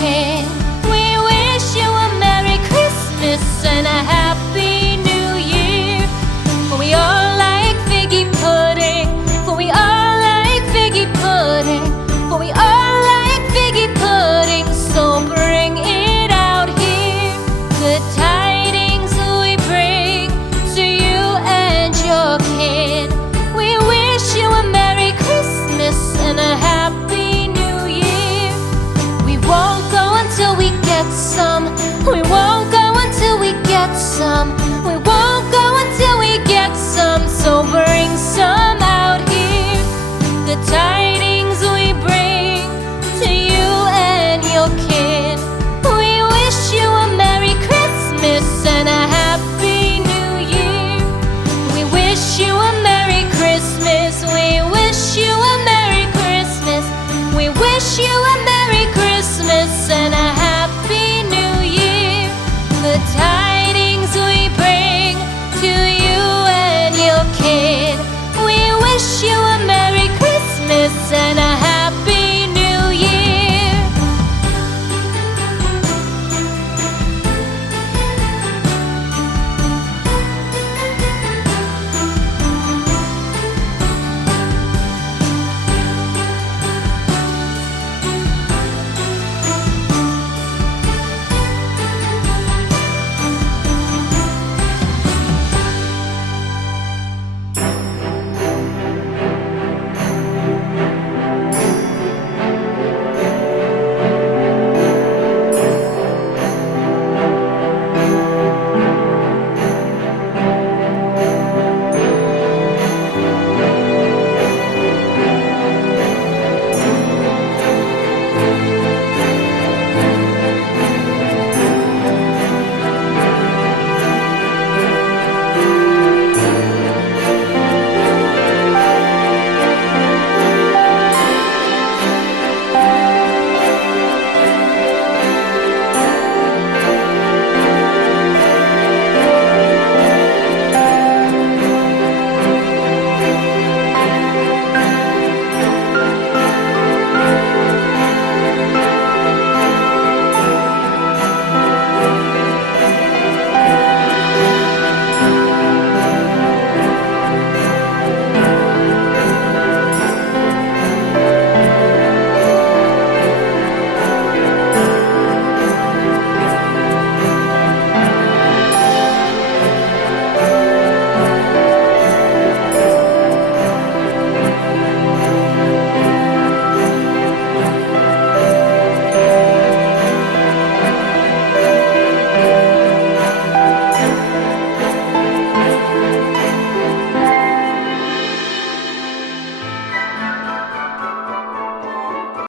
kin. We wish you a Merry Christmas and a Happy New Year. For we all like figgy pudding. For we all like figgy pudding. For we all like figgy pudding. So bring it out here. Good tidings we bring to you and your kin. We wish you a Merry Christmas and a Happy New Year. We won't go until we get some. We won't go until we get some. We won't go until we get some. So bring some out here. The tidings we bring to you and your kin. We wish you a Merry Christmas and a Happy New Year. We wish you a Merry Christmas. We wish you a Merry Christmas. We wish you a Merry Christmas and a